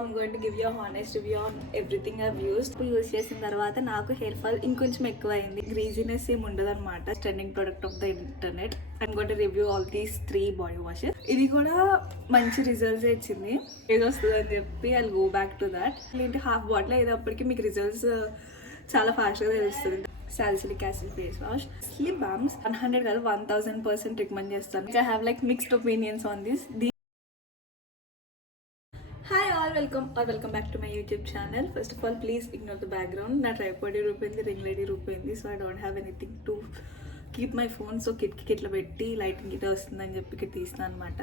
I'm going to give you a honest review on everything I've used. Use చేసిన తర్వాత నాకు hair fall ఇంకొంచెం ఎక్కువైంది. గ్రీజీనెస్ ఏమి ఉండదు అనమాట. Trending product of the internet. I'm going to review all these 3 body washes. ఇది కూడా మంచి రిజల్ట్స్ ఇచ్చింది. ఏది వస్తుంది అని చెప్పి I'll go back to that. ఏంటి హాఫ్ బాటిల్ అయ్యేటప్పటికి మీకు రిజల్ట్స్ చాలా ఫాస్ట్గా తెలుస్తుంది. Salicylic acid face wash, slip balms 100 కాదు 1000% రికమెండ్ చేస్తాను. I have like mixed opinions on this. Hi all, welcome back to my YouTube channel. First of all, please ignore the background. Na tripod rupindi, ring light rupindi, so I don't have anything to keep my phone. So kitla petti lighting గిట వస్తుందని చెప్పి ఇక్కడ తీసిన అనమాట.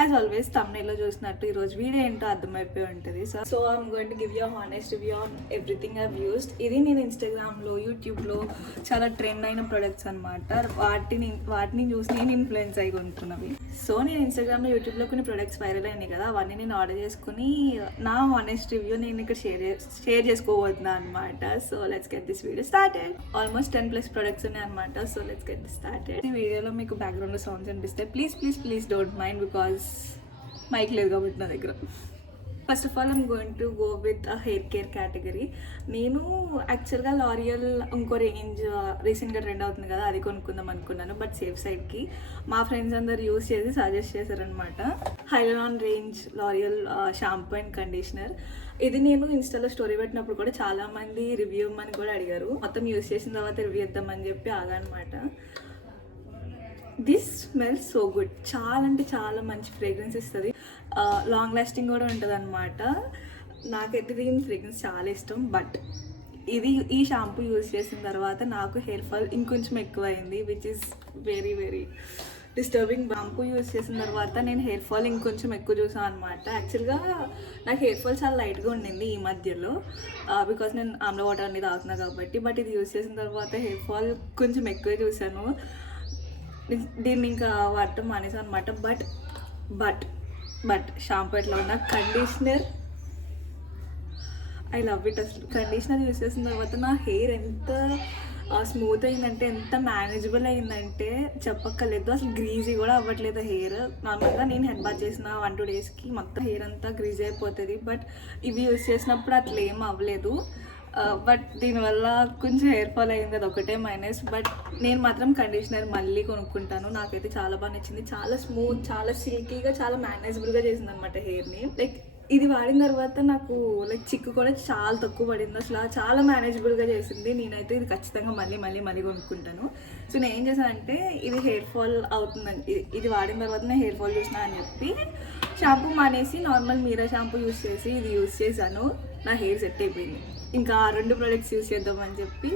As always తమ్నైల్లో చూసినట్టు ఈరోజు video ఏంటో అర్థమైపోయి ఉంటుంది. So I'm going to give you honest review on everything I've used. ఇది నేను ఇన్స్టాగ్రామ్లో యూట్యూబ్లో చాలా ట్రెండ్ అయిన ప్రొడక్ట్స్ అనమాట. వాటిని చూసి నేను ఇన్ఫ్లుయెన్స్ అయ్యి కొనుక్కున్నవి. సో నేను ఇన్స్టాగ్రామ్లో యూట్యూబ్లో కొన్ని ప్రొడక్ట్స్ వైరల్ అయినాయి కదా, అవన్నీ నేను ఆర్డర్ చేసుకుని నా హానెస్ట్ రివ్యూ నేను ఇక్కడ షేర్ చేసుకోబోతున్నాను అనమాట. So let's get this video started. Almost 10+ products ఉన్నాయి అనమాట. So let's get started. ఈ వీడియోలో మీకు బ్యాక్గ్రౌండ్లో సౌండ్స్ అనిపిస్తాయి. Please don't mind because mike లేదు కాబట్టి నా దగ్గర. First of all I'm going to go with a hair care category. నేను యాక్చువల్గా లారియల్ ఇంకో రేంజ్ రీసెంట్గా ట్రెండ్ అవుతుంది కదా, అది కొనుక్కుందాం అనుకున్నాను. బట్ సేఫ్ సైడ్కి మా ఫ్రెండ్స్ అందరు యూస్ చేసి సజెస్ట్ చేశారనమాట. Hyaluron range L'Oreal shampoo and conditioner. ఇది నేను ఇన్స్టాలో స్టోరీ పెట్టినప్పుడు కూడా చాలామంది రివ్యూ ఇవ్వమని కూడా అడిగారు. మొత్తం యూస్ చేసిన తర్వాత రివ్యూ ఇద్దామని చెప్పి ఆగనమాట. This smells so good. చాలా అంటే చాలా మంచి ఫ్రేగ్రెన్స్ ఇస్తుంది. లాంగ్ లాస్టింగ్ కూడా ఉంటుంది అనమాట. నాకైతే దీని ఫ్రేగ్రెన్స్ చాలా ఇష్టం. బట్ ఈ షాంపూ యూజ్ చేసిన తర్వాత నాకు హెయిర్ ఫాల్ ఇంకొంచెం ఎక్కువైంది, which is very very disturbing. Shampoo use చేసిన తర్వాత నేను హెయిర్ ఫాల్ ఇంకొంచెం ఎక్కువ చూసాను అనమాట. యాక్చువల్గా నాకు హెయిర్ ఫాల్ చాలా లైట్గా ఉండింది ఈ మధ్యలో, బికాస్ నేను ఆమ్ల వాటర్ అనేది తాగుతున్నా కాబట్టి. బట్ ఇది యూజ్ చేసిన తర్వాత హెయిర్ ఫాల్ కొంచెం ఎక్కువే చూసాను. దీన్ని ఇంకా వాడటం మానేసాను అనమాట. బట్ షాంపూ ఎట్లా ఉన్నా కండిషనర్ ఐ లవ్ ఇట్. అసలు కండిషనర్ యూస్ చేసిన తర్వాత నా హెయిర్ ఎంత స్మూత్ అయిందంటే, ఎంత మేనేజబుల్ అయిందంటే చెప్పక్కర్లేదు. అసలు గ్రీజీ కూడా అవ్వట్లేదు హెయిర్. నార్మల్గా నేను హెడ్ బాత్ చేసిన 1-2 డేస్కి మొత్తం హెయిర్ అంతా గ్రీజీ అయిపోతుంది. బట్ ఇవి యూస్ చేసినప్పుడు అట్లా ఏం అవ్వలేదు. బట్ దీనివల్ల కొంచెం హెయిర్ ఫాల్ అయింది, అది ఒకటే మైనస్. బట్ నేను మాత్రం కండిషనర్ మళ్ళీ కొనుక్కుంటాను. నాకైతే చాలా బాగా నచ్చింది. చాలా స్మూత్, చాలా సిల్కీగా, చాలా మేనేజబుల్గా చేసింది అనమాట హెయిర్ని. లైక్ ఇది వాడిన తర్వాత నాకు లైక్ చిక్కు కూడా చాలా తక్కువ పడింది. అసలు చాలా మేనేజబుల్గా చేసింది. నేనైతే ఇది ఖచ్చితంగా మళ్ళీ కొనుక్కుంటాను. సో నేను ఏం చేశానంటే, ఇది హెయిర్ ఫాల్ అవుతుందని ఇది వాడిన తర్వాత నేను హెయిర్ ఫాల్ చూసిన అని చెప్పి షాంపూ మానేసి నార్మల్ మీరా షాంపూ యూస్ చేసి ఇది యూస్ చేశాను. నా హెయిర్ సెట్ అయిపోయింది. ఇంకా 2 ప్రొడక్ట్స్ యూస్ చేద్దామని చెప్పి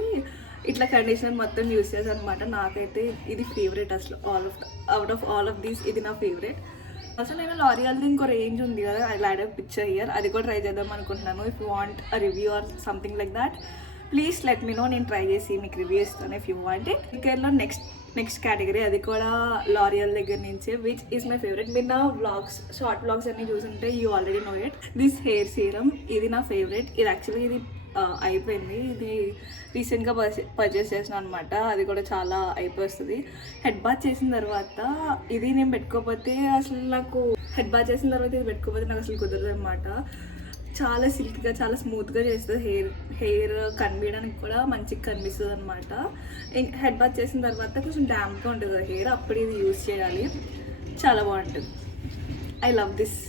ఇట్లా కండిషనర్ మొత్తం యూస్ చేశాను అనమాట. నాకైతే ఇది ఫేవరెట్. అసలు out of all of these ఇది నా ఫేవరెట్. అసలు నేను లారియల్ది ఇంకో రేంజ్ ఉంది కదా, I add a picture here, అది కూడా ట్రై చేద్దాం అనుకుంటున్నాను. If you want a review or something like that, please let me know. నేను ట్రై చేసి మీకు రివ్యూ ఇస్తాను ఇఫ్ యూ వాంట్ ఇట్. కేర్లో నెక్స్ట్ కేటగిరీ, అది కూడా లారియల్ దగ్గర నుంచే, విచ్ ఈస్ మై ఫేవరెట్. మీరు నా షార్ట్ వ్లాగ్స్ అన్ని చూసుంటే you already know it. This hair serum, ఇది నా ఫేవరెట్. ఇది యాక్చువల్లీ ఇది అయిపోయింది. ఇది రీసెంట్గా పర్చేస్ చేసిన అనమాట. అది కూడా చాలా అయిపోతుంది. హెడ్ బాత్ చేసిన తర్వాత ఇది నేను పెట్టుకోకపోతే అసలు నాకు హెడ్ బాత్ చేసిన తర్వాత ఇది పెట్టుకోకపోతే నాకు అసలు కుదరదు అనమాట. చాలా సిల్క్గా, చాలా స్మూత్గా చేస్తుంది. హెయిర్ కనిపించడానికి కూడా మంచిగా కనిపిస్తుంది అనమాట. హెడ్ బాత్ చేసిన తర్వాత కొంచెం డ్యామ్గా ఉంటుంది కదా హెయిర్, అప్పుడు ఇది యూజ్ చేయాలి. చాలా బాగుంటుంది. I love this.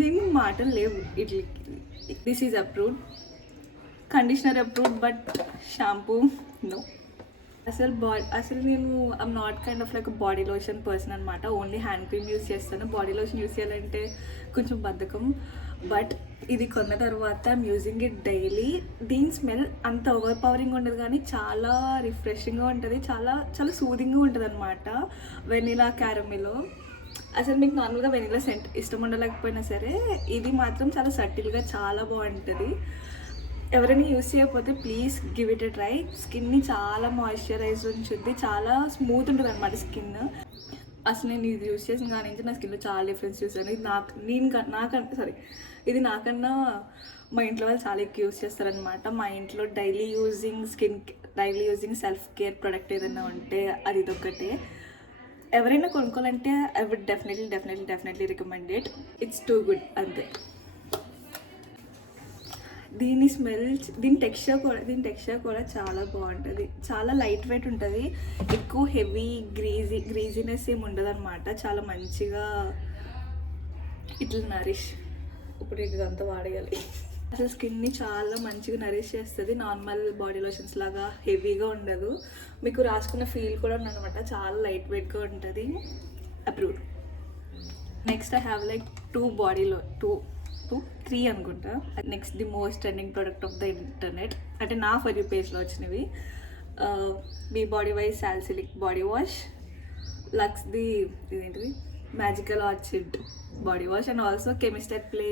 దీనికి మాటలు లేవు. This is approved. Conditioner approved, but shampoo no. అసలు నేను I'm not kind of like body lotion person అనమాట. ఓన్లీ హ్యాండ్ క్రీమ్ యూస్ చేస్తాను. బాడీ లోషన్ యూస్ చేయాలంటే కొంచెం బద్ధకం. బట్ ఇది కొన్న తర్వాత ఐమ్ యూజింగ్ ఇట్ డైలీ. దీని స్మెల్ అంత ఓవర్ పవరింగ్ ఉండదు, కానీ చాలా రిఫ్రెషింగ్గా ఉంటుంది. చాలా చాలా సూదింగ్గా ఉంటుంది అనమాట. వెనిలా క్యారమిలో. అసలు మీకు నార్మల్గా వెనిలా సెంట్ ఇష్టం ఉండలేకపోయినా సరే, ఇది మాత్రం చాలా సటిల్గా చాలా బాగుంటుంది. ఎవరైనా యూస్ చేయకపోతే please give it a try. స్కిన్ని చాలా మాయిశ్చరైజ్ ఉంచుద్ది, చాలా స్మూత్ ఉంటుంది అనమాట స్కిన్. అసలు నేను ఇది యూస్ చేసిన దాని నుంచి నా స్కిన్లో చాలా డిఫరెన్స్ చూసాను. ఇది నాకన్నా మా ఇంట్లో వాళ్ళు చాలా ఎక్కువ యూస్ చేస్తారనమాట. మా ఇంట్లో daily using self care product ఏదైనా ఉంటే అది ఇదొక్కటే. ఎవరైనా కొనుక్కోవాలంటే I would definitely recommend it. It's too good అంతే. దీని స్మెల్, దీని టెక్స్చర్ కూడా చాలా బాగుంటుంది. చాలా లైట్ వెయిట్ ఉంటుంది, ఎక్కువ హెవీ గ్రీజీనెస్ ఏమి ఉండదు అనమాట. చాలా మంచిగా ఇట్లా నరిష్. ఇప్పుడు ఇదంతా వాడేయాలి. అసలు స్కిన్ని చాలా మంచిగా నరిష్ చేస్తుంది. నార్మల్ బాడీ లోషన్స్ లాగా హెవీగా ఉండదు, మీకు రాసుకున్న ఫీల్ కూడా ఉండదన్నమాట. చాలా లైట్ వెయిట్గా ఉంటుంది. Approved. Next I have like 3 అనుకుంటా. Next the most trending product of the internet, అంటే నా ఫర్ యూ పేజ్లో వచ్చినవి. Be Bodywise salicylic body wash, లక్స్ది ఇదేంటిది magical orchid body wash, and also Chemist at Play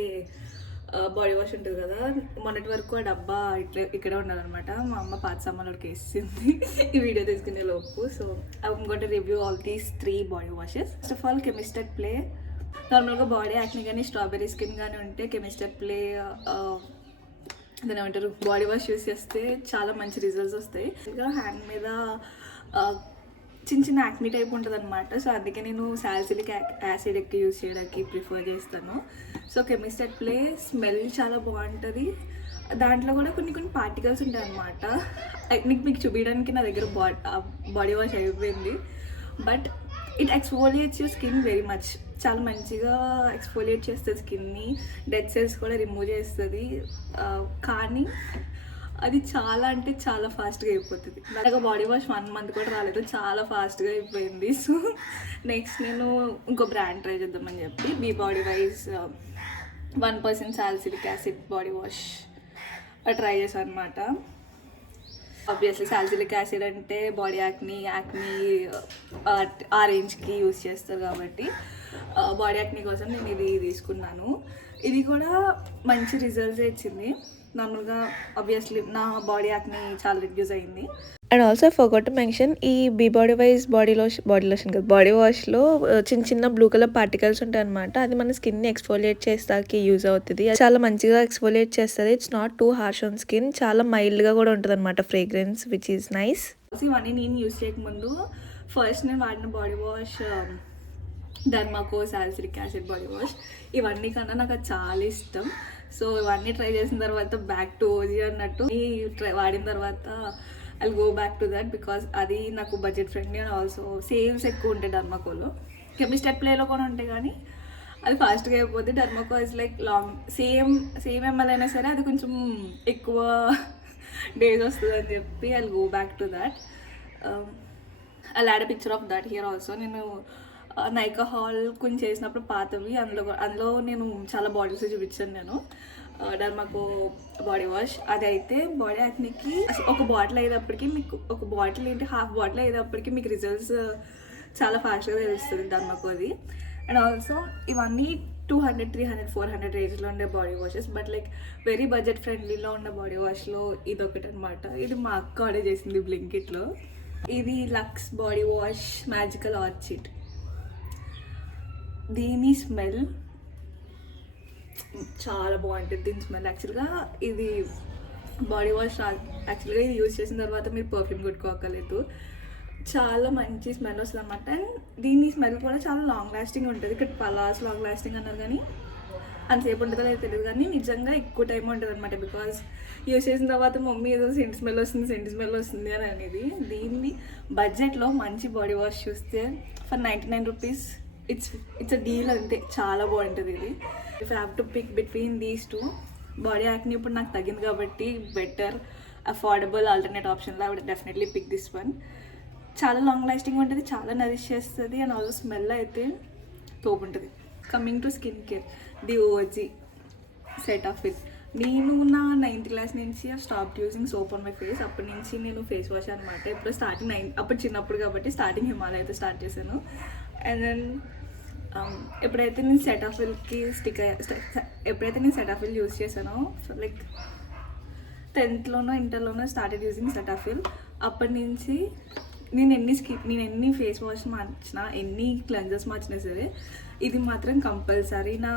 body wash ఉంటుంది కదా. మొన్నటి వరకు ఆ డబ్బా ఇక్కడే ఉండాలన్నమాట. మా అమ్మ పాత సామాన్లోకి వేసింది ఈ వీడియో తీసుకునే లోపు. So I'm going to review all these 3 body washes. First of all chemist at play. నార్మల్గా బాడీ యాక్ని కానీ స్ట్రాబెర్రీ స్కిన్ కానీ ఉంటే కెమిస్ట్ అట్ ప్లే దాని ఏమంటారు బాడీ వాష్ యూస్ చేస్తే చాలా మంచి రిజల్ట్స్ వస్తాయి. ఇంకా హ్యాండ్ మీద చిన్న యాక్ని టైప్ ఉంటుంది అనమాట. సో అందుకే నేను సాలిసిలిక్ యాసిడ్ ఎక్కువ యూస్ చేయడానికి ప్రిఫర్ చేస్తాను. So chemist at play smell చాలా బాగుంటుంది. దాంట్లో కూడా కొన్ని పార్టికల్స్ ఉంటాయి అనమాట. మీకు చూపించడానికి నా దగ్గర బాడీ వాష్ అయిపోయింది, but it exfoliates your skin very much. చాలా మంచిగా ఎక్స్ఫోలియేట్ చేస్తుంది స్కిన్ని, డెడ్ సెల్స్ కూడా రిమూవ్ చేస్తుంది. కానీ అది చాలా అంటే చాలా ఫాస్ట్గా అయిపోతుంది. నాకు బాడీ వాష్ 1 month కూడా రాలేదు, చాలా ఫాస్ట్గా అయిపోయింది. సో నెక్స్ట్ నేను ఇంకో బ్రాండ్ ట్రై చేద్దామని చెప్పి Be Bodywise 1% salicylic acid body wash try చేశాను అనమాట. ఆబ్వియస్లీ సాలిసిలిక్ యాసిడ్ అంటే బాడీ యాక్ని ఆ రేంజ్కి యూస్ చేస్తారు కాబట్టి బాడీ యాక్ని కోసం నేను ఇది తీసుకున్నాను. ఇది కూడా మంచి రిజల్ట్స్ ఇచ్చింది. నార్మల్గా ఆబ్వియస్లీ నా బాడీ యాక్ని చాలా రిడ్యూస్ అయింది. And also forgot to mention, ఈ Be Bodywise body lotion కదా, బాడీ వాష్లో చిన్న బ్లూ కలర్ పార్టికల్స్ ఉంటాయి అనమాట. అది మన స్కిన్ని ఎక్స్ఫోలియేట్ చేస్తాకి యూజ్ అవుతుంది. చాలా మంచిగా ఎక్స్ఫోలియేట్ చేస్తుంది. It's not two harsh on skin, చాలా మైల్డ్గా కూడా ఉంటుంది అనమాట ఫ్రేగ్రెన్స్, విచ్ ఈస్ నైస్. ఇవన్నీ నేను యూజ్ చేయకముందు ఫస్ట్ నేను వాడిన body wash Derma Co salicylic acid body wash. ఇవన్నీ కన్నా నాకు అది చాలా ఇష్టం. సో ఇవన్నీ ట్రై చేసిన తర్వాత బ్యాక్ టు ఓజీ అన్నట్టు వాడిన తర్వాత I go back to that, because అది నాకు budget friendly and also sales ఎక్కువ ఉంటాయి డర్మాకోలో. కెమిస్ట్ అట్ ప్లేలో కూడా ఉంటాయి కానీ అది ఫాస్ట్గా అయిపోద్ది. Derma Co is like long, same ML అయినా సరే అది కొంచెం ఎక్కువ డేస్ వస్తుంది అని చెప్పి I go back to that. I add a picture of that here also. నేను నైకా హాల్ కొంచెం చేసినప్పుడు పాతవి అందులో నేను చాలా బాటిల్స్ చూపించాను నేను డర్మాకో బాడీ వాష్. అది అయితే బాడీ యాక్నికి ఒక బాటిల్ అయ్యేటప్పటికి మీకు హాఫ్ బాటిల్ అయ్యేటప్పటికి మీకు రిజల్ట్స్ చాలా ఫాస్ట్గా తెలుస్తుంది డర్మాకోది. అండ్ ఆల్సో ఇవన్నీ 200, 300, 400 రేంజ్లో ఉండే body washes, but like very budget ఫ్రెండ్లీలో ఉన్న బాడీ వాష్లో ఇది ఒకటి అనమాట. ఇది మా అక్క ఆర్డర్ చేసింది బ్లింకిట్లో. ఇది Lux body wash magical orchid. దీని స్మెల్ చాలా బాగుంటుంది. దీని స్మెల్ యాక్చువల్గా ఇది బాడీ వాష్ యాక్చువల్గా ఇది యూజ్ చేసిన తర్వాత మీరు పర్ఫ్యూమ్ కొట్టుకోకలేదు, చాలా మంచి స్మెల్ వస్తుంది అనమాట. అండ్ దీని స్మెల్ కూడా చాలా లాంగ్ లాస్టింగ్ ఉంటుంది. ఇక్కడ పలాస్ లాంగ్ లాస్టింగ్ అన్నారు కానీ అంతసేపు ఉంటుందో లేదో తెలియదు, కానీ నిజంగా ఎక్కువ టైం ఉంటుంది అనమాట. బికాజ్ యూజ్ చేసిన తర్వాత మమ్మీ ఏదో సెంట్ స్మెల్ వస్తుంది అని అనేది. దీన్ని బడ్జెట్లో మంచి బాడీ వాష్ చూస్తే ఫర్ 99 రూపీస్ ఇట్స్ అ డీల్ అంతే. చాలా బాగుంటుంది ఇది. If I have to pick between these two, body acne ఇప్పుడు నాకు తగ్గింది కాబట్టి బెటర్ అఫోర్డబుల్ ఆల్టర్నేట్ ఆప్షన్లో I would definitely pick this one. చాలా లాంగ్ లాస్టింగ్ ఉంటుంది, చాలా నరిష్ చేస్తుంది, అండ్ ఆల్సో స్మెల్ అయితే తోపు ఉంటుంది. Coming to skin care, the OG Cetaphil. నేను నా 9th క్లాస్ నుంచి stop using soap on my face. అప్పటి నుంచి నేను ఫేస్ వాష్ అనమాట. ఇప్పుడు అప్పుడు చిన్నప్పుడు కాబట్టి స్టార్టింగ్ హిమాలయతో స్టార్ట్ చేశాను. అండ్ దెన్ ఎప్పుడైతే నేను సెటాఫిల్కి ఎప్పుడైతే నేను సెటాఫిల్ యూజ్ చేశానో, సో లైక్ 10th ఇంటర్లోనో స్టార్టెడ్ యూజింగ్ సెటాఫిల్. అప్పటి నుంచి నేను ఎన్ని ఫేస్ వాష్ మార్చినా, ఎన్ని క్లెన్జర్స్ మార్చినా సరే ఇది మాత్రం కంపల్సరీ నా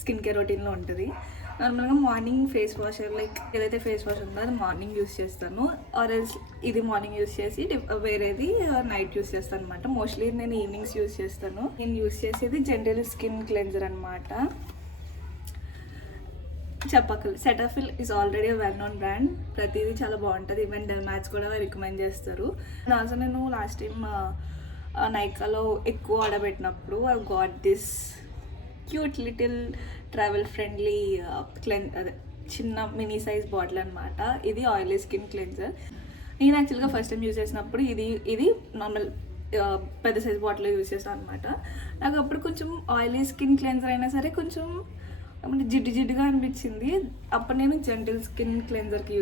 స్కిన్ కేర్ రొటీన్లో ఉంటుంది. నార్మల్గా మార్నింగ్ ఫేస్ వాష్, లైక్ ఏదైతే ఫేస్ వాష్ ఉందో అది మార్నింగ్ యూస్ చేస్తాను, ఆర్ ఎల్స్ ఇది మార్నింగ్ యూస్ చేసి వేరేది నైట్ యూస్ చేస్తాను అనమాట. మోస్ట్లీ నేను ఈవినింగ్స్ యూస్ చేస్తాను. నేను యూస్ చేసేది జనరల్ స్కిన్ క్లెన్జర్ అనమాట. చెప్పక్కర్లేదు. Cetaphil is already well known brand. ప్రతిదీ చాలా బాగుంటుంది. ఈవెన్ మ్యాచ్ కూడా రికమెండ్ చేస్తారు. అండ్ ఆల్సో నేను లాస్ట్ టైం నైకాలో ఎక్కువ ఆర్డర్ పెట్టినప్పుడు I got this cute little travel friendly అదే చిన్న మినీ సైజ్ బాటిల్ అనమాట. ఇది ఆయిలీ స్కిన్ క్లెన్జర్. నేను యాక్చువల్గా ఫస్ట్ టైం యూజ్ చేసినప్పుడు ఇది నార్మల్ పెద్ద సైజ్ బాటిల్ యూజ్ చేస్తాను అనమాట. నాకు అప్పుడు కొంచెం ఆయిలీ స్కిన్ క్లెన్జర్ అయినా సరే కొంచెం జిడ్డుగా అనిపించింది. అప్పుడు నేను జెంటిల్ స్కిన్ క్లెన్జర్కి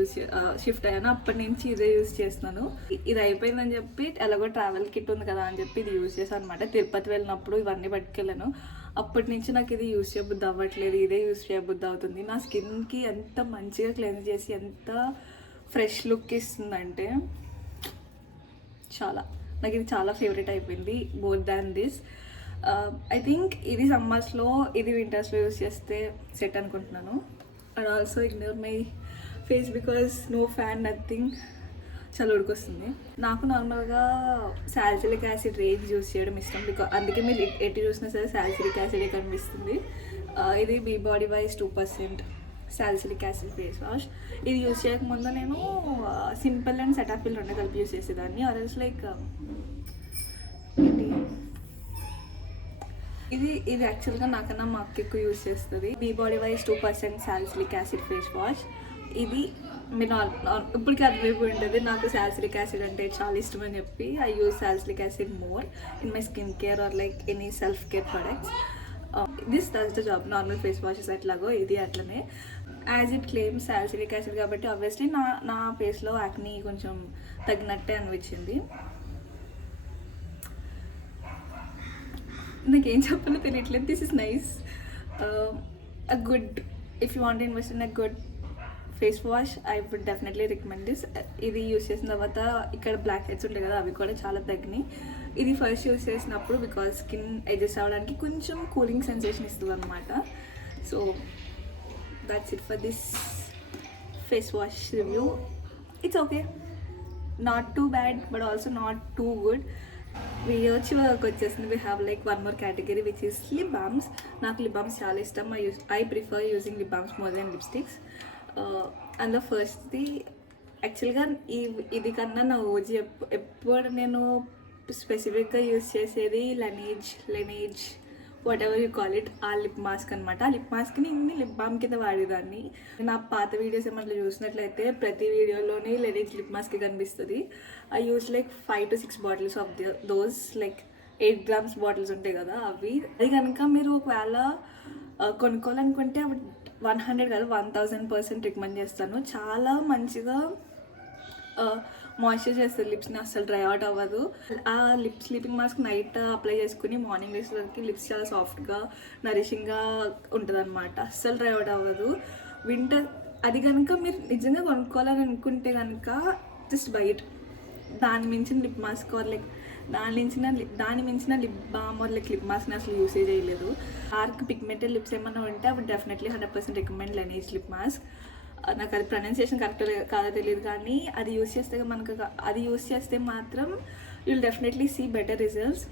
షిఫ్ట్ అయ్యాను. అప్పటి నుంచి ఇదే యూజ్ చేస్తున్నాను. ఇది అయిపోయిందని చెప్పి ఎలాగో ట్రావెల్ కిట్ ఉంది కదా అని చెప్పి ఇది యూజ్ చేశాను అనమాట. తిరుపతి వెళ్ళినప్పుడు ఇవన్నీ పట్టుకెళ్ళాను. అప్పటి నుంచి నాకు ఇది యూజ్ చేయబుద్ధి అవ్వట్లేదు, ఇదే యూజ్ చేయబుద్ధి అవుతుంది. నా స్కిన్కి ఎంత మంచిగా క్లెన్స్ చేసి ఎంత ఫ్రెష్ లుక్ ఇస్తుందంటే నాకు ఇది చాలా ఫేవరెట్ అయిపోయింది. More than this I think ఇది సమ్మర్స్లో ఇది వింటర్స్లో యూజ్ చేస్తే సెట్ అనుకుంటున్నాను. And also ignore my face because no fan nothing, చాలా ఉడికొస్తుంది. నాకు నార్మల్గా సాలిసిలిక్ యాసిడ్ రేంజ్ యూజ్ చేయడం ఇష్టం. అందుకే మీరు ఎటు చూసినా సరే సాలిసిలిక్ యాసిడే కనిపిస్తుంది. ఇది Be Bodywise 2% salicylic acid face wash. ఇది యూజ్ చేయకముందు నేను సింపుల్ అండ్ సెటాఫిల్ రెండు కలిపి యూజ్ చేసేదాన్ని. ఆర్ఎల్స్ లైక్ ఏంటి ఇది యాక్చువల్గా నాకన్నా మా అక్క ఎక్కువ యూజ్ చేస్తుంది. Be Bodywise 2% salicylic acid face wash. ఇది మీరు ఇప్పటికీ అర్థమైపోయి ఉంటుంది నాకు సాలిసిలిక్ యాసిడ్ అంటే చాలా ఇష్టం అని చెప్పి. I use salicylic acid more in my skin care or like any self care products. This does the job. Normal face washes అట్లాగో ఇది అట్లనే. As it claims salicylic acid కాబట్టి ఆబ్వియస్లీ నా ఫేస్లో యాక్ని కొంచెం తగ్గినట్టే అనిపించింది. నాకేం చెప్పాలో తెలియట్లేదు. This is nice. A good if you want invest in a good face wash I would definitely recommend this. ఇది యూస్ చేసిన తర్వాత ఇక్కడ బ్లాక్ హెడ్స్ ఉంటాయి కదా, అవి కూడా చాలా తగ్గినాయి. ఇది ఫస్ట్ యూస్ చేసినప్పుడు బికాజ్ స్కిన్ అడ్జస్ట్ అవ్వడానికి కొంచెం కూలింగ్ సెన్సేషన్ ఇస్తుంది అనమాట. So that's it for this face wash review. It's okay, not too bad but also not too good. చివరికి వచ్చేసింది. We have like one more category which is lip balms. నాకు lip balms చాలా ఇష్టం. I prefer using lip balms more than lipsticks. అందులో ఫస్ట్ది యాక్చువల్గా ఇది కన్నా నా ఓజీ ఎప్పుడు నేను స్పెసిఫిక్గా యూజ్ చేసేది Laneige whatever you call it, ఆ లిప్ మాస్క్ అనమాట. ఆ లిప్ మాస్క్ని ఇన్ని లిప్ బామ్ కింద వాడేదాన్ని. నా పాత వీడియోస్ ఏమన్నా చూసినట్లయితే ప్రతి వీడియోలోనే లెనేజ్ లిప్ మాస్క్ కనిపిస్తుంది. I use like 5 to 6 bottles of those like 8 grams bottles ఉంటాయి కదా అవి. అది కనుక మీరు ఒకవేళ కొనుక్కోవాలనుకుంటే అవి 100 కాదు 1000% రికమెండ్ చేస్తాను. చాలా మంచిగా మాయిశ్చర్ చేస్తుంది లిప్స్ని, అస్సలు డ్రై అవుట్ అవ్వదు. ఆ స్లీపింగ్ మాస్క్ నైట్ అప్లై చేసుకుని మార్నింగ్ వేసేసరికి లిప్స్ చాలా సాఫ్ట్గా నరిషింగ్గా ఉంటుంది అనమాట. అస్సలు డ్రై అవుట్ అవ్వదు. వింటర్ అది కనుక మీరు నిజంగా కొనుక్కోవాలని అనుకుంటే కనుక జస్ట్ బైట్. దాని మించిన లిప్ మాస్క్ ఆర్ లైక్ దాని మించిన lip balm or like lip మాస్క్ని అసలు యూసేజ్ చేయలేదు. డార్క్ పిగ్మెంటెడ్ లిప్స్ ఏమన్నా ఉంటే అవి definitely 100% recommend Laneige lip mask. నాకు అది ప్రొనౌన్సియేషన్ కరెక్ట్ కాదో తెలియదు కానీ అది యూస్ చేస్తే మాత్రం you'll definitely see better results.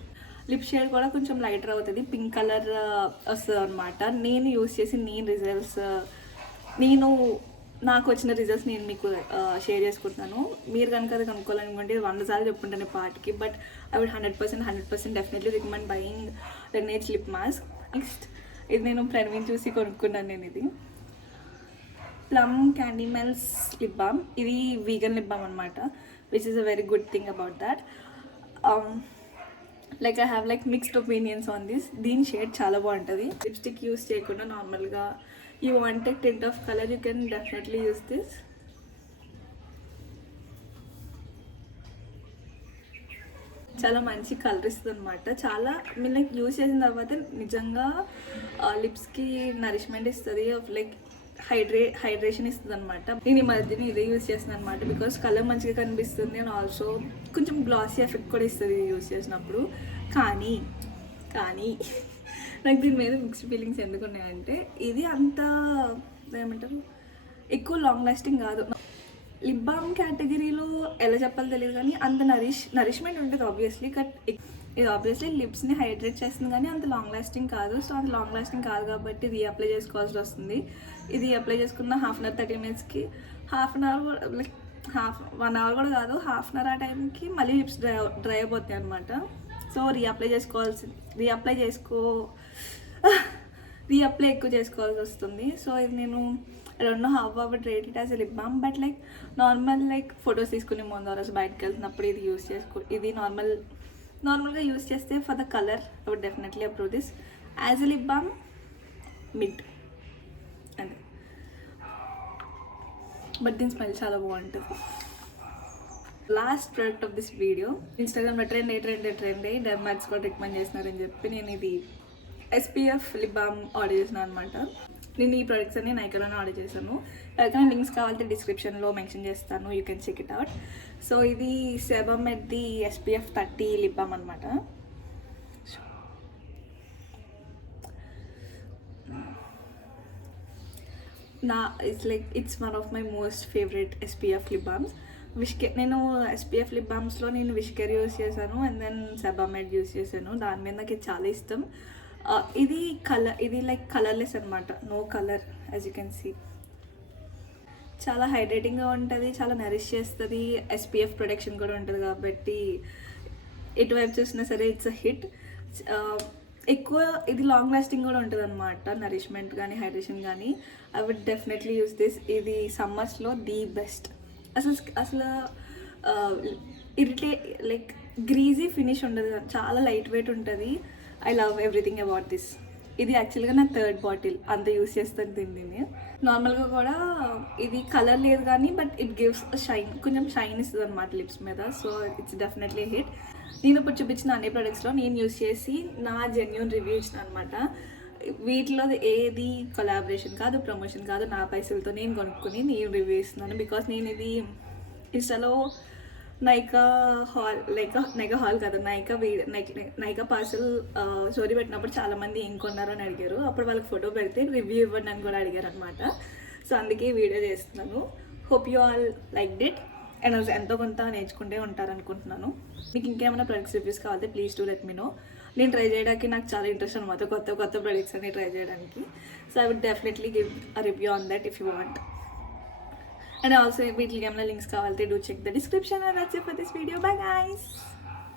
Lip shade కూడా కొంచెం లైటర్ అవుతుంది, పింక్ కలర్ వస్తుంది అనమాట. నేను యూస్ చేసి నాకు వచ్చిన రిజల్ట్స్ నేను మీకు షేర్ చేసుకుంటున్నాను. మీరు కనుక అది కనుక్కోవాలనుకుంటే 100 సార్లు చెప్పుకుంటాను పాటికి. But I would 100% definitely recommend buying Laneige lip mask. Next ఇది నేను ప్రణవీన్ చూసి కొనుక్కున్నాను. నేను ఇది plum candy melts lip balm. ఇది వీగన్ లిప్ బామ్ అనమాట, which is a very good thing about that. Like I have like mixed opinions on this. దీని షేడ్ చాలా బాగుంటుంది. లిప్స్టిక్ యూస్ చేయకుండా నార్మల్గా you want a tint of color, you can definitely use this. చాలా మంచి colour ఇస్తుంది అనమాట. చాలా మీరు లైక్ యూజ్ చేసిన తర్వాత నిజంగా లిప్స్కి నరిష్మెంట్ ఇస్తుంది, లైక్ హైడ్రేషన్ ఇస్తుంది అనమాట. నేను ఈ మధ్యన ఇదే యూజ్ చేస్తున్నాను అనమాట బికాస్ కలర్ మంచిగా కనిపిస్తుంది అండ్ ఆల్సో కొంచెం గ్లాసీ ఎఫెక్ట్ కూడా ఇస్తుంది యూజ్ చేసినప్పుడు. కానీ నాకు దీని మీద మిక్స్డ్ ఫీలింగ్స్ ఎందుకు ఉన్నాయంటే ఇది అంత ఏమంటారు ఎక్కువ లాంగ్ లాస్టింగ్ కాదు. లిప్ బామ్ కేటగిరీలో ఎలా చెప్పాలో తెలియదు కానీ అంత నరిష్మెంట్ ఉంటుంది ఆబ్వియస్లీ. ఇది ఆబ్వియస్లీ లిప్స్ని హైడ్రేట్ చేస్తుంది కానీ అంత లాంగ్ లాస్టింగ్ కాదు. సో అంత లాంగ్ లాస్టింగ్ కాదు కాబట్టి రీఅప్లై చేసుకోవాల్సి వస్తుంది. ఇది అప్లై చేసుకున్న 1/2 30 minutesకి 1/2 hour లైక్ 1 hour కూడా కాదు, 1/2 hour ఆ టైంకి మళ్ళీ లిప్స్ డ్రై అయిపోతాయి అనమాట. సో రీఅప్లై ఎక్కువ చేసుకోవాల్సి వస్తుంది. సో ఇది నేను I don't know how I would rate it as a lip balm, but like normal like photos తీసుకునే ముందు రోజు బయటకు వెళ్తున్నప్పుడు ఇది ఇది నార్మల్గా యూస్ చేస్తే for the colour I would definitely approve this. As a lip balm mid అంతే, బట్ దీని స్మెల్ చాలా బాగుంటుంది. Last product of this video, ఇన్స్టాగ్రామ్లో ట్రెండ్ డెర్మాక్స్ కూడా రికమెండ్ చేస్తున్నారని చెప్పి నేను ఇది SPF లిప్ బామ్ ఆర్డర్ చేసినాను అనమాట. నేను ఈ ప్రొడక్ట్స్ అన్ని నైకాలోనే ఆర్డర్ చేశాను. ఎవరికైనా లింక్స్ కావాలంటే డిస్క్రిప్షన్లో మెన్షన్ చేస్తాను, you can check it out. So ఇది సెబమెడ్ది SPF 30 లిప్ బామ్ అనమాట. It's one of my most favourite SPF lip balms. నేను SPF లిప్ బామ్స్లో నేను విష్కేర్ యూస్ చేశాను అండ్ దెన్ సెబమెడ్ యూస్ చేశాను. దాని మీద నాకు ఇది చాలా ఇష్టం. ఇది లైక్ కలర్లెస్ అనమాట, no colour as you can see. చాలా హైడ్రేటింగ్గా ఉంటుంది, చాలా నరిష్ చేస్తుంది, SPF ప్రొటెక్షన్ కూడా ఉంటుంది కాబట్టి ఎటువైపు చూసినా సరే ఇట్స్ అ హిట్. ఎక్కువ ఇది లాంగ్ లాస్టింగ్ కూడా ఉంటుంది అనమాట, నరిష్మెంట్ కానీ హైడ్రేషన్ కానీ. I would definitely use this. ఇది సమ్మర్స్లో ది బెస్ట్. అసలు లైక్ గ్రీజీ ఫినిష్ ఉండదు, చాలా లైట్ వెయిట్ ఉంటుంది. I love everything about this. ఇది యాక్చువల్గా నా 3rd బాటిల్, అంత యూస్ చేస్తాను దీన్ని. నార్మల్గా కూడా ఇది కలర్ లేదు కానీ బట్ ఇట్ గివ్స్ షైన్, కొంచెం షైన్ ఇస్తుంది అనమాట లిప్స్ మీద. So it's definitely hit. నేను ఇప్పుడు చూపించిన అన్ని ప్రొడక్ట్స్లో నేను యూస్ చేసి నా జెన్యూన్ రివ్యూ ఇచ్చిన అనమాట. వీటిలో ఏది కొలాబరేషన్ కాదు, ప్రమోషన్ కాదు, నా పైసలతో నేను కొనుక్కొని నేను రివ్యూ ఇస్తున్నాను. బికాస్ నేను ఇది ఇన్స్టాలో నైకా హాల్ కదా, నైకా పార్సల్ స్టోరీ పెట్టినప్పుడు చాలామంది ఏం కొన్నారు అని అడిగారు. అప్పుడు వాళ్ళకి ఫోటో పెడితే రివ్యూ ఇవ్వండి అని కూడా అడిగారు అనమాట. సో అందుకే వీడియో చేస్తున్నాను. Hope you all like it and ఎంతో కొంత నేర్చుకుంటే ఉంటారనుకుంటున్నాను. మీకు ఇంకేమైనా ప్రొడక్ట్స్ రివ్యూస్ కావాలంటే please do let me know. నేను ట్రై చేయడానికి నాకు చాలా ఇంట్రెస్ట్ అనమాట, కొత్త ప్రొడక్ట్స్ అన్ని ట్రై చేయడానికి. So I would definitely give a review on that if you want. And also వీటికి ఏమైనా లింక్స్ కావాలంటే do check the description. And that's it for this video. Bye guys.